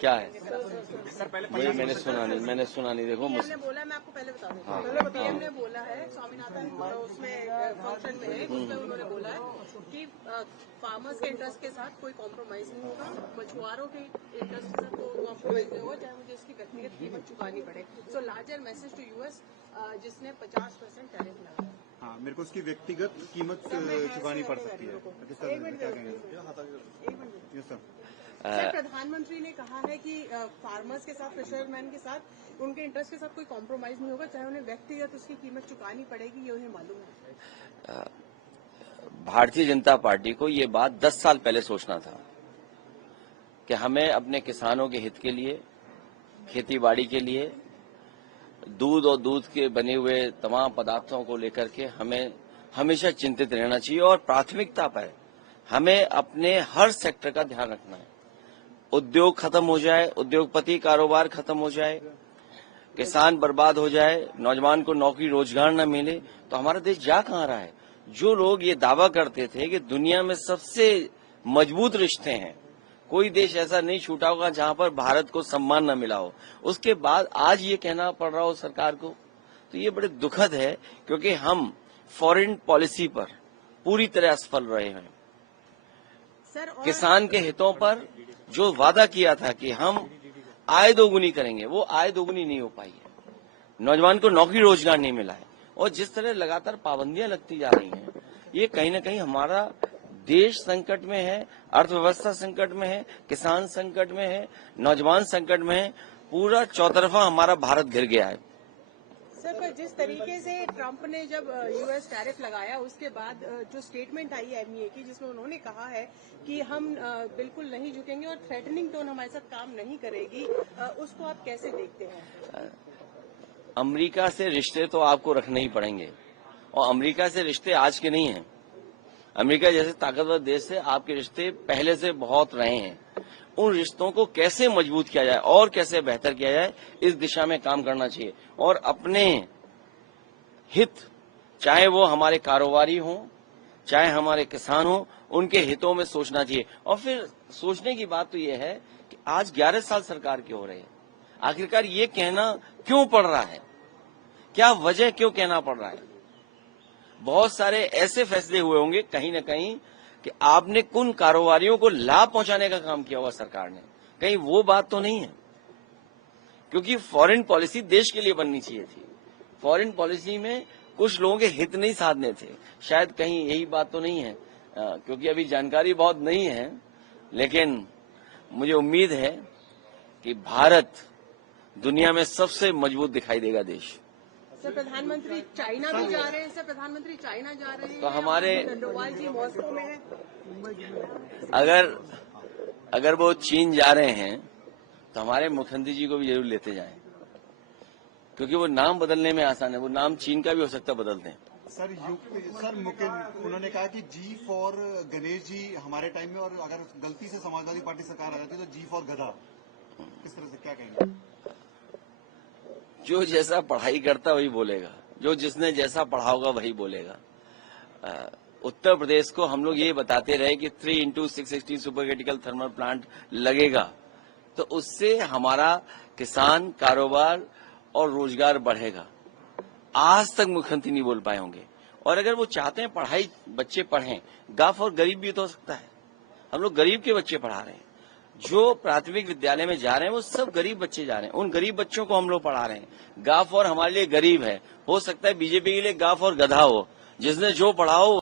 क्या है? मुझे मैंने सुना नहीं। देखो मुझे बोला, मैं आपको पहले बता दूं। पीएम ने बोला है, स्वामीनाथन उसमें फंक्शन में है, उसमें उन्होंने बोला है कि फार्मर्स के इंटरेस्ट के साथ कोई कॉम्प्रोमाइज नहीं होगा, मछुआरों के इंटरेस्ट के साथ कोई कॉम्प्रोमाइज नहीं होगा, चाहे मुझे इसकी व्यक्तिगत कीमत चुकानी पड़े। सो लार्जर मैसेज टू यूएस जिसने 50% टैरिफ लगाया। हाँ, मेरे को उसकी व्यक्तिगत कीमत चुकानी पड़ सकती है। सर, प्रधानमंत्री ने कहा है कि फार्मर्स के साथ, फिशरमैन के साथ, उनके इंटरेस्ट के साथ कोई कॉम्प्रोमाइज नहीं होगा, चाहे उन्हें व्यक्तिगत उसकी कीमत चुकानी पड़ेगी, ये उन्हें मालूम है। भारतीय जनता पार्टी को ये बात 10 साल पहले सोचना था कि हमें अपने किसानों के हित के लिए, खेतीबाड़ी के लिए, दूध और दूध के बने हुए तमाम पदार्थों को लेकर के हमें हमेशा चिंतित रहना चाहिए और प्राथमिकता पर हमें अपने हर सेक्टर का ध्यान रखना है। उद्योग खत्म हो जाए, उद्योगपति कारोबार खत्म हो जाए, किसान बर्बाद हो जाए, नौजवान को नौकरी रोजगार न मिले, तो हमारा देश जा कहां रहा है? जो लोग ये दावा करते थे कि दुनिया में सबसे मजबूत रिश्ते हैं, कोई देश ऐसा नहीं छूटा होगा जहां पर भारत को सम्मान न मिला हो, उसके बाद आज ये कहना पड़ रहा हो सरकार को, तो ये बड़े दुखद है, क्योंकि हम फॉरेन पॉलिसी पर पूरी तरह असफल रहे हैं। किसान के हितों पर जो वादा किया था कि हम आय दोगुनी करेंगे, वो आय दोगुनी नहीं हो पाई है, नौजवान को नौकरी रोजगार नहीं मिला है, और जिस तरह लगातार पाबंदियां लगती जा रही हैं, ये कहीं न कहीं हमारा देश संकट में है, अर्थव्यवस्था संकट में है, किसान संकट में है, नौजवान संकट में है, पूरा चौतरफा हमारा भारत घिर गया है। सर, पर जिस तरीके से ट्रंप ने जब यूएस टैरिफ लगाया, उसके बाद जो स्टेटमेंट आई है एमईए की, जिसमें उन्होंने कहा है कि हम बिल्कुल नहीं झुकेंगे और थ्रेटनिंग टोन हमारे साथ काम नहीं करेगी, उसको आप कैसे देखते हैं? अमेरिका से रिश्ते तो आपको रखने ही पड़ेंगे, और अमेरिका से रिश्ते आज के नहीं हैं। अमेरिका जैसे ताकतवर देश से आपके रिश्ते पहले से बहुत रहे हैं। उन रिश्तों को कैसे मजबूत किया जाए और कैसे बेहतर किया जाए, इस दिशा में काम करना चाहिए, और अपने हित, चाहे वो हमारे कारोबारी हों, चाहे हमारे किसान हों, उनके हितों में सोचना चाहिए। और फिर सोचने की बात तो ये है कि आज 11 साल सरकार के हो रहे हैं, आखिरकार ये कहना क्यों पड़ रहा है, क्या वजह क्यों कहना पड़ रहा है? बहुत सारे ऐसे फैसले हुए होंगे कहीं न कहीं कि आपने कुन कारोबारियों को लाभ पहुंचाने का काम किया हुआ सरकार ने, कहीं वो बात तो नहीं है? क्योंकि फॉरेन पॉलिसी देश के लिए बननी चाहिए थी, फॉरेन पॉलिसी में कुछ लोगों के हित नहीं साधने थे, शायद कहीं यही बात तो नहीं है, क्योंकि अभी जानकारी बहुत नहीं है, लेकिन मुझे उम्मीद है कि भारत दुनिया में सबसे मजबूत दिखाई देगा देश। सर, प्रधानमंत्री चाइना भी जा रहे हैं, तो हमारे डोवाल जी मॉस्को में है। अगर वो चीन जा रहे हैं तो हमारे मुख्यमंत्री जी को भी जरूर लेते जाएं, क्योंकि वो नाम बदलने में आसान है, वो नाम चीन का भी हो सकता है बदल दें। सर, उन्होंने कहा कि जी फॉर गणेश जी हमारे टाइम में, और अगर गलती से समाजवादी पार्टी सरकार आ जाती तो जी फॉर गधा, किस तरह से, क्या कहेंगे? जो जैसा पढ़ाई करता वही बोलेगा, जो जिसने जैसा पढ़ा होगा वही बोलेगा। उत्तर प्रदेश को हम लोग ये बताते रहे कि 3x660 super critical thermal plant लगेगा, तो उससे हमारा किसान, कारोबार और रोजगार बढ़ेगा। आज तक मुख्यमंत्री नहीं बोल पाए होंगे, और अगर वो चाहते हैं पढ़ाई बच्चे पढ़ें, गाफ और गरीब भी तो हो सकता है। हम लोग गरीब के बच्चे पढ़ा रहे हैं, जो प्राथमिक विद्यालय में जा रहे हैं वो सब गरीब बच्चे जा रहे हैं, उन गरीब बच्चों को हम लोग पढ़ा रहे हैं। गाफ और हमारे लिए गरीब है, हो सकता है बीजेपी के लिए गाफ और गधा हो, जिसने जो पढ़ा हो